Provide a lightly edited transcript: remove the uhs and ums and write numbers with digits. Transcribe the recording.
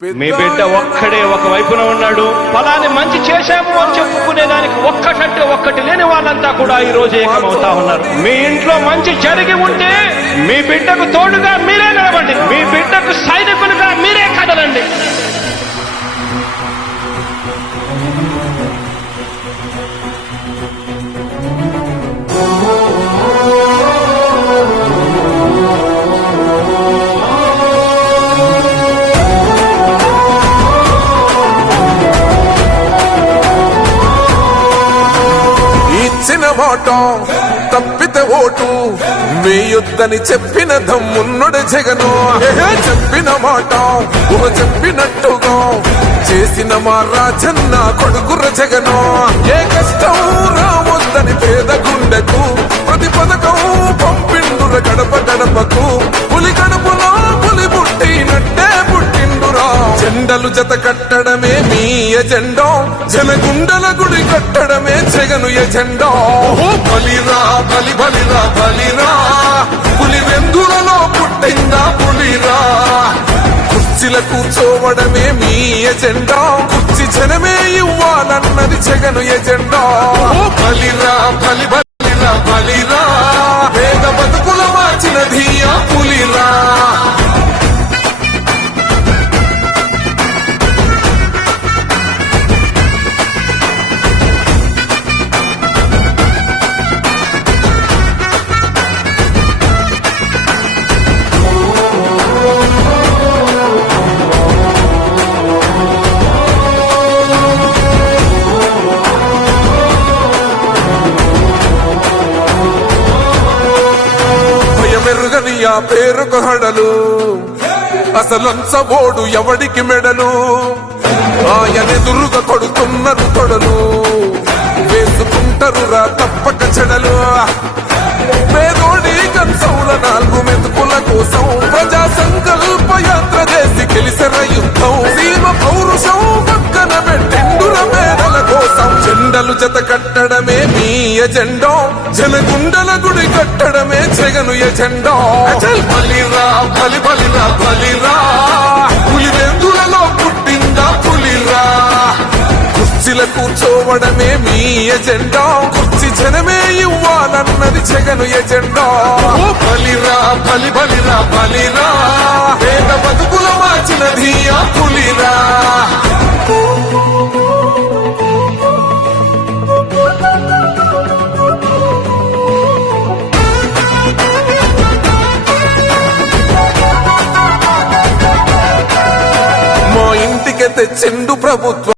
మీ బిడ్డ ఒక్కడే ఒక వైపున ఉన్నాడు. ఫలాన్ని మంచి చేశాము అని చెప్పుకునే దానికి ఒక్కటంటే ఒక్కటి లేని వాళ్ళంతా కూడా ఈ రోజు ఏకమవుతా ఉన్నారు. మీ ఇంట్లో మంచి జరిగి ఉంటే మీ బిడ్డకు తోడుగా మీరే నిలబండి, మీ బిడ్డకు సైనికులుగా మీరే కదలండి. మాట తప్పితే ఓటు వేయొద్దని చెప్పిన దమ్మున్నడు జగను. చెప్పిన మాట చెప్పినట్టుగా చేసిన మా రాజన్న కొడుకుర జగను. ఏ కష్టం రావద్దని పేద గుండెకు ప్రతి పథకం పంపిండుర గడప గడపకు. పులి గడపలో పులి పుట్టినట్టే పుట్టిండురా. జెండలు జత కట్టడమే మీ ఎజెండా, జనగుండల గుడి కట్టడమే జగను ఎజెండా. బలిరా బలి బలిరా బలిరా, పులి వెందులలో పుట్టిందా పులిరా. కుర్చీల కూర్చోవడమే మీ ఎజెండా, కుర్చీ జనమే ఇవ్వాలన్నది జగను ఎజెండా. బలిరా బలి బలిరా బలిరా, పేద బతుకుల మార్చినది ఆ పులిరా. మెరుగనియా పేరుకు హడలు, అసలంచబోడు ఎవడికి మెడలు. ఆయనెదురుగా కొడుతున్నారు తొడలు, వేసుకుంటారు రా తప్పక చెడలు. పేదోడి కంచౌల 4 మెతుకుల కోసం ప్రజా సంకల్ప యాత్ర చేసి గెలిసిన యుద్ధం. సీమ పౌరుషం పక్కన పెట్టిండుర పేదల కోసం. జెండలు జత కట్టడమే మీ ఎజెండా, జనగుండల గుడి కట్టడమే జగను ఎజెండా. బలిరా బలి బలిరా బలిరా, పులి వెందులలో పుట్టిందా పులిరా. కుర్చీల కూర్చోవడమే మీ ఎజెండా, కుర్చీ జనమే ఇవ్వాలన్నది జగను ఎజెండా. బలిరా బలి బలిరా బలిరా, పేద బతుకుల మార్చినది ఆ పులిరా. మా ఇంటికి తెచ్చిండు ప్రభుత్వం